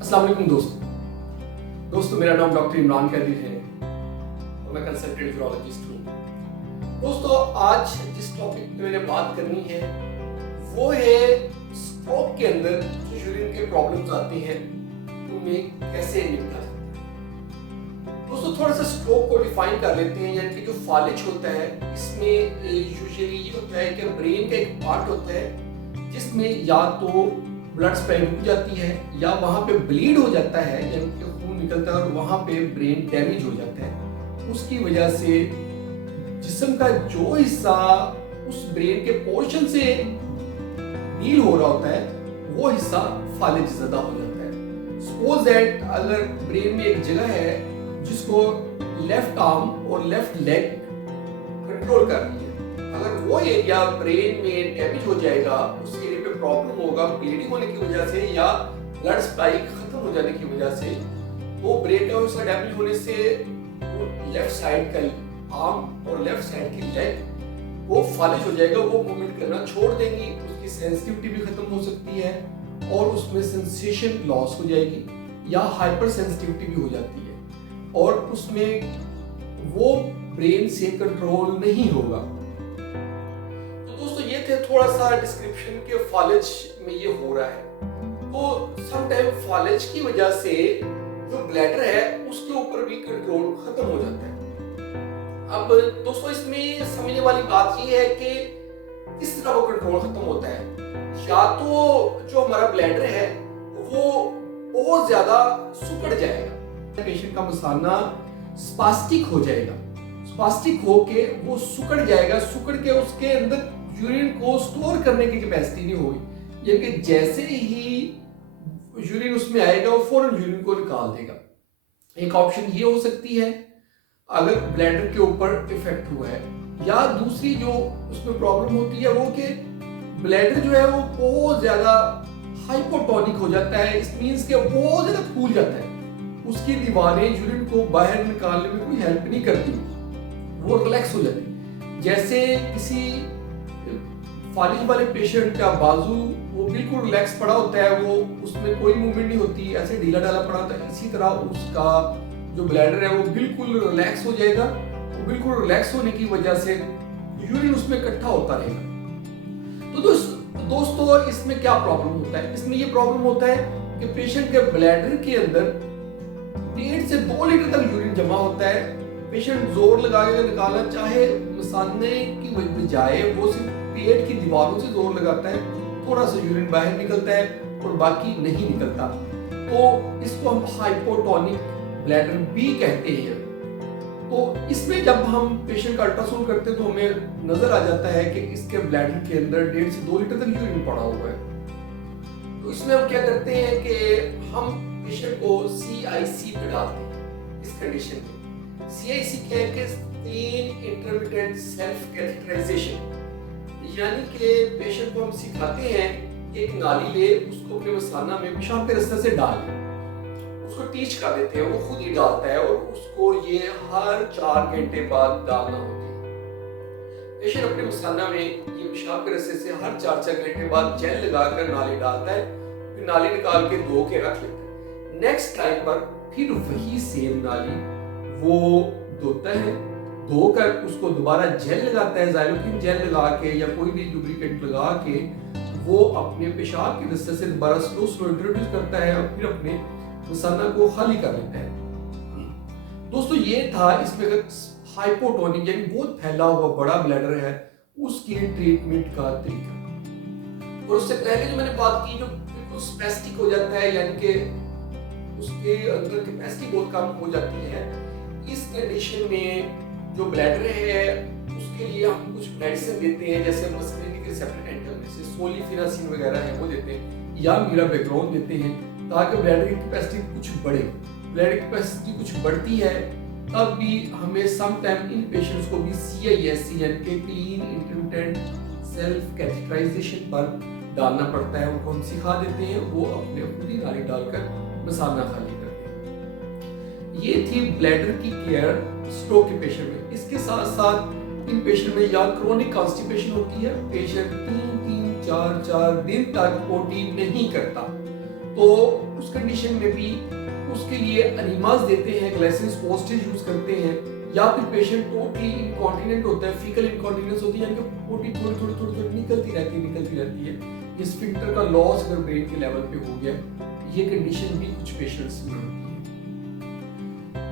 अस्सलाम वालेकुम दोस्तों मेरा नाम डॉक्टर इमरान कैदी है और मैं कंसल्टेंट यूरोलॉजिस्ट हूँ। दोस्तों आज जिस टॉपिक पे मैंने बात करनी है वो है स्ट्रोक के अंदर जो यूरिन के प्रॉब्लम्स आते हैं उनमें कैसे निपटा जाए। दोस्तों थोड़ा सा स्ट्रोक को डिफाइन कर लेते हैं, यानी कि जो फालिज होता है इसमें यूजुअली ये होता है कि ब्रेन का एक पार्ट होता है जिसमें या तो ब्लड सप्लाई रुक जाती है या वहां पे ब्लीड हो जाता है, यानी कि खून निकलता है और वहां पे ब्रेन डैमेज हो जाता है। उसकी वजह से जिस्म का जो हिस्सा उस ब्रेन के पोर्शन से डील हो रहा होता है वो हिस्सा फालिज ज़दा हो जाता है। सपोज दैट अगर ब्रेन में एक जगह है जिसको लेफ्ट आर्म और लेफ्ट लेग कंट्रोल कर रही है, अगर वो एरिया ब्रेन में डैमेज हो जाएगा, उस एरिया पे प्रॉब्लम होगा ब्लीडिंग होने की वजह से या ब्लड सप्लाई खत्म हो जाने की वजह से, वो ब्रेन का उसका डैमेज होने से लेफ्ट साइड का आर्म और लेफ्ट साइड की लेग वो फालिज हो जाएगा, वो मूवमेंट करना छोड़ देंगी, उसकी सेंसिटिविटी भी खत्म हो सकती है और उसमें सेंसेशन लॉस हो जाएगी या हाइपर सेंसिटिविटी भी हो जाती है और उसमें वो ब्रेन से कंट्रोल नहीं होगा। तो दोस्तों ये थे थोड़ा सा डिस्क्रिप्शन के फालिज में ये हो रहा है। तो समटाइम फालिज की वजह से जो ब्लैडर है उसके ऊपर भी कंट्रोल खत्म हो जाता है। अब दोस्तों इसमें समझने वाली बात ये है कि किस तरह वो कंट्रोल खत्म होता है। या तो जो हमारा ब्लैडर है वो बहुत ज्यादा सुकड़ जाएगा, पेशेंट का मसाना स्पास्टिक हो जाएगा, स्पास्टिक होके वो सुकड़ जाएगा, सुकड़ के उसके अंदर यूरिन को स्टोर करने की कैपेसिटी नहीं होगी, यानी कि जैसे ही यूरिन उसमें आएगा वो फौरन यूरिन को निकाल देगा। एक ऑप्शन ये हो सकती है अगर ब्लैडर के ऊपर इफेक्ट हुआ है, या दूसरी जो उसमें प्रॉब्लम होती है वो कि ब्लैडर जो है वो बहुत ज्यादा हाइपोटोनिक हो जाता है, इस मींस के बहुत ज्यादा फूल जाता है, उसकी दीवारें यूरिन को बाहर निकालने में कोई हेल्प नहीं करती, वो रिलैक्स हो जाती है। जैसे किसी फालिज वाले पेशेंट का बाजू वो बिल्कुल रिलैक्स पड़ा होता है, वो उसमें कोई मूवमेंट नहीं होती, ऐसे ढीला ढाला पड़ा होता है, इसी तरह उसका जो ब्लैडर है वो बिल्कुल रिलैक्स हो जाएगा। वो बिल्कुल रिलैक्स होने की वजह से यूरिन उसमें इकट्ठा होता रहेगा। तो दोस्तों इसमें क्या प्रॉब्लम होता है, इसमें ये प्रॉब्लम होता है कि पेशेंट के ब्लैडर के अंदर 1.5 से 2 लीटर तक यूरिन जमा होता है। पेशेंट जोर लगा के निकालना चाहे मसाने की बजाय वो सिर्फ पेट की दीवारों से जोर लगाता है, थोड़ा सा यूरिन बाहर निकलता है और बाकी नहीं निकलता। तो इसको हम हाइपोटोनिक ब्लैडर भी कहते हैं। तो इसमें जब हम पेशेंट का अल्ट्रासाउंड करते हैं तो हमें नजर आ जाता है कि इसके ब्लैडर के अंदर 1.5 से 2 लीटर तक यूरिन पड़ा हुआ है। तो इसमें हम क्या करते हैं कि हम पेशेंट को CIC पे डालते हैं। इस कंडीशन में CIC क्या है कि क्लीन इंटरमिटेंट सेल्फ कैथेटराइजेशन, यानी कि पेशेंट को हम सिखाते हैं एक नाली ले, उसको अपने मसाना में पेशाब के रास्ते से डाल, उसको टीच कर देते हैं, वो खुद ही डालता है और उसको ये हर 4 घंटे बाद डालना होता है। पेशेंट अपने मसाना में ये पेशाब के रास्ते से हर 4 घंटे बाद जेल लगाकर नाली डालता है, फिर नाली निकाल के धो के रख लेता है। नेक्स्ट टाइम पर फिर वही सेम नाली वो धोता है, धोकर उसको दोबारा जेल लगाता है, ज़ाइलोकिन जेल लगा के या कोई भी लुब्रिकेंट लगा के वो अपने पेशाब के रास्ते से दोबारा स्लो इंट्रोड्यूस करता है और फिर अपने मसाना को खाली कर लेता है। दोस्तों ये था इसमें अगर हाइपोटोनिक यानी बहुत फैला हुआ बड़ा ब्लैडर है उसके ट्रीटमेंट का तरीका। और उससे पहले जो मैंने बात की जो बिल्कुल स्पेस्टिक हो जाता है, यानी कि उसके अंदर कैपेसिटी बहुत कम हो जाती है, इस कंडीशन में जो ब्लैडर है उसके लिए हम कुछ मेडिसिन देते हैं, जैसे मस्कुलिनिक रिसेप्टर एंटल जैसे सोलिफिनासिन वगैरह है वो देते हैं, या मीराबेक्रोन देते हैं ताकि ब्लैडर की कैपेसिटी कुछ बढ़े। ब्लैडर की कैपेसिटी कुछ बढ़ती है तब भी हमें सम टाइम इन पेशेंट्स को भी CISC यानी कि क्लीन इंटरमिटेंट सेल्फ कैथेटराइजेशन पर डालना पड़ता है। उनको हम सिखा देते हैं, वो अपने खुद ही नाली डालकर मसाना खाली करते हैं। ये थी ब्लैडर की केयर स्ट्रोक के पेशेंट में। इसके साथ साथ इन पेशेंट में या क्रोनिक कॉन्स्टिपेशन होती है, पेशेंट 3-4 दिन तक पोटी नहीं करता, तो उस कंडीशन में भी उसके लिए अनीमास देते हैं, ग्लाइसिन पोस्टेज यूज करते हैं, या फिर पेशेंट टोटली इनकॉन्टिनेंट होता है, फीकल इनकॉन्टिनेंस होती है, यानी कि पोटी थोड़ी निकलती रहती है। ये स्फिंक्टर का लॉस अगर ब्रेन के लेवल पे हो गया, ये कंडीशन भी कुछ पेशेंट्स में होती है।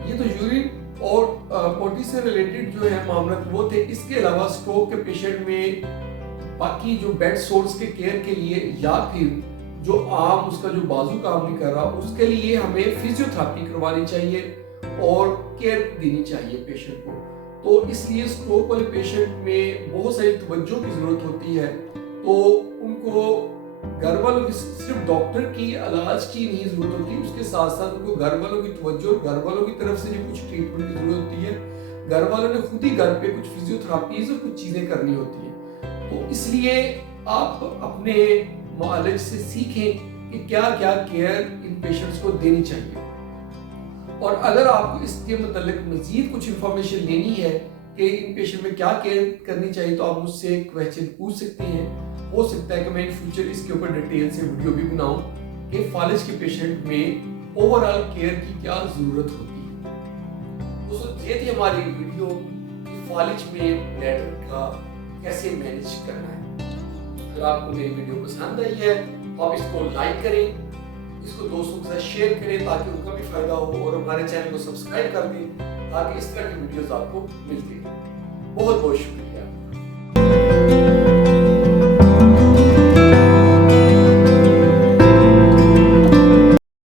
ये तो यूरिन और पोटी से रिलेटेड जो है मामला वो थे। इसके अलावा स्ट्रोक के पेशेंट में बाकी जो बेड सोर्स के केयर के लिए, या फिर जो आर्म उसका जो बाजू काम नहीं कर रहा, उसके लिए हमें फिजियोथेरेपी करवानी चाहिए और केयर देनी चाहिए पेशेंट को। तो इसलिए स्ट्रोक वाले पेशेंट में बहुत सारी तवज्जो की जरूरत होती है। तो उनको घर वालों की, सिर्फ डॉक्टर की इलाज की नहीं जरूरत होती, उसके साथ साथ उनको घर वालों की तवज्जो, घर वालों की तरफ से जो कुछ ट्रीटमेंट की जरूरत होती है, घर वालों ने खुद ही घर पे कुछ फिजियोथेरापीज और कुछ चीजें करनी होती है। तो इसलिए आप अपने मुआलिज से सीखें कि क्या क्या केयर इन पेशेंट्स को देनी चाहिए। और अगर आपको इसके मतलब मजीद कुछ इंफॉर्मेशन लेनी है कि इन पेशेंट में क्या केयर करनी चाहिए, तो आप मुझसे क्वेश्चन पूछ सकते हैं। हो सकता है कि मैं इन फ्यूचर इसके ऊपर डिटेल से वीडियो भी बनाऊं कि फालिज के पेशेंट में ओवरऑल केयर की क्या जरूरत होती है। दोस्तों, ये थी हमारी वीडियो कि फालिज में ब्लैडर का कैसे मैनेज करना है। अगर आपको मेरी वीडियो पसंद आई है तो आप इसको लाइक करें, इसको दोस्तों के साथ शेयर करें ताकि उनका भी फायदा हो, और हमारे चैनल को सब्सक्राइब कर दें ताकि इस तरह की वीडियोस आपको मिलती रहे। बहुत बहुत शुक्रिया।